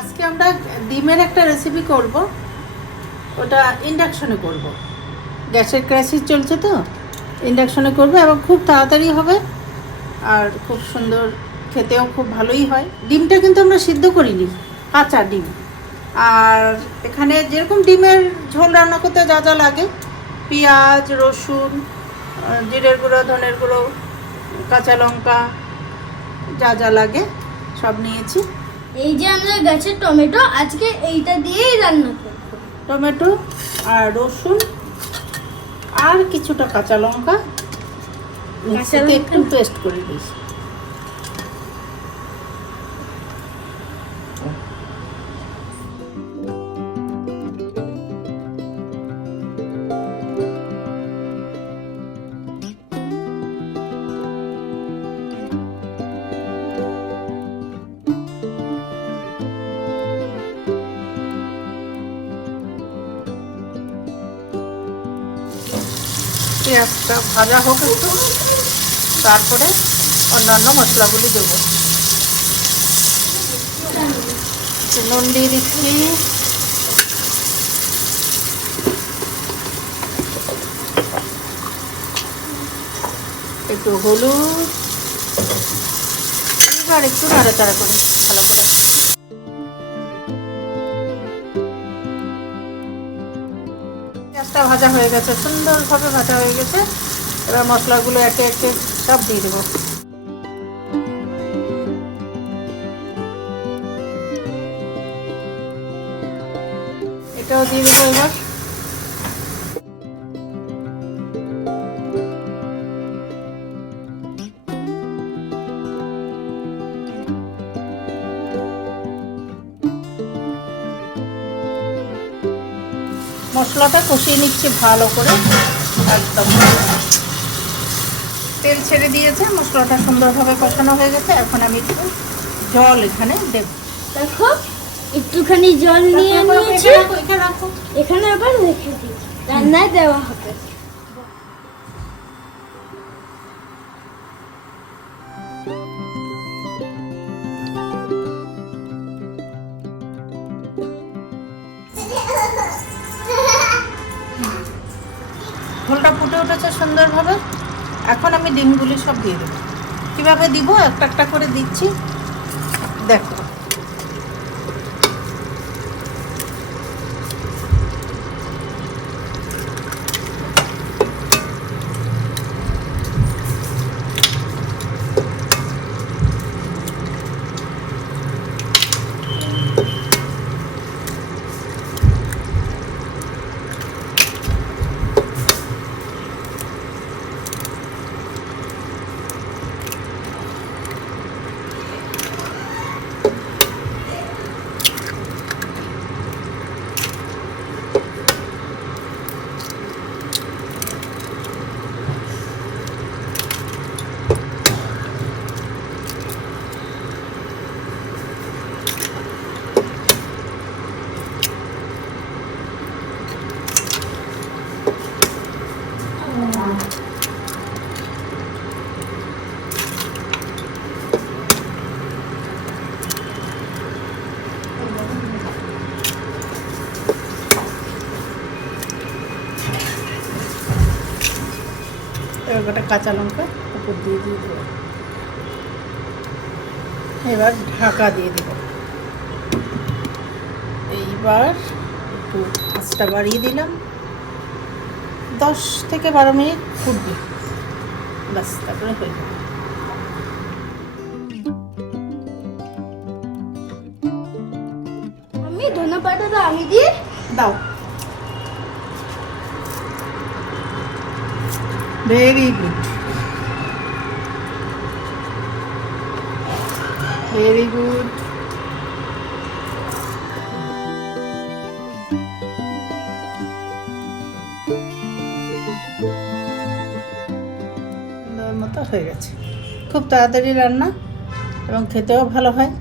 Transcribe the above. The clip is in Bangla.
আজকে আমরা ডিমের একটা রেসিপি করব, ওটা ইন্ডাকশনে করব। গ্যাসের ক্রাইসিস চলছে তো ইন্ডাকশনে করব এবং খুব তাড়াতাড়ি হবে আর খুব সুন্দর, খেতেও খুব ভালোই হয়। ডিমটা কিন্তু আমরা সিদ্ধ করিনি, কাঁচা ডিম। আর এখানে যেরকম ডিমের ঝোল রান্না করতে যা যা লাগে, পেঁয়াজ, রসুন, জিরের গুঁড়ো, ধনের গুঁড়ো, কাঁচা লঙ্কা, যা যা লাগে সব নিয়েছি। এই যে আমরা গাছের টমেটো, আজকে এইটা দিয়েই রান্না করব। টমেটো আর রসুন আর কিছুটা কাঁচা লঙ্কা মিক্সিতে একটু পেস্ট করে দিয়েছি। পেঁয়াজটা ভাজা হোক একটু, তারপরে অন্যান্য মশলাগুলি দেবো। নুন দিয়ে দিচ্ছি, একটু হলুদ, এবার একটু নাড়াচাড়া করি ভালো করে। পেঁয়াজটা ভাজা হয়ে গেছে, সুন্দরভাবে ভাজা হয়ে গেছে। এবার মশলাগুলো একে একে সব দিয়ে দেবো। এটাও দিয়ে দেবো এবার। মশলাটা কষিয়ে নিচ্ছি ভালো করে, একদম তেল ছেড়ে দিয়েছে, মশলাটা সুন্দরভাবে কষানো হয়ে গেছে। এখন আমি একটু জল এখানে দেব। দেখো একটুখানি জল নিয়ে নিয়েছি, এখানে আবার রেখে দিই, রান্নায় দেওয়া হবে। ঝোলটা ফুটে উঠেছে সুন্দরভাবে। এখন আমি ডিমগুলি সব দিয়ে দেবো। কীভাবে দিব একটা একটা করে দিচ্ছি, দেখো। এবার কাঁচা লঙ্কা উপর দিয়ে দিয়ে দেবো। এবার ঢাকা দিয়ে দেবো। এইবার একটু আঁচটা বাড়িয়ে দিলাম, 10 থেকে 12 মিনিট ফুটবে, ব্যাস তারপরে হয়ে যাবে। আমি ধনে পাতাটা আমি দিয়ে দাও। Very good, very good. সুন্দর মতো হয়ে গেছে। খুব তাড়াতাড়ি রান্না এবং খেতেও ভালো হয়।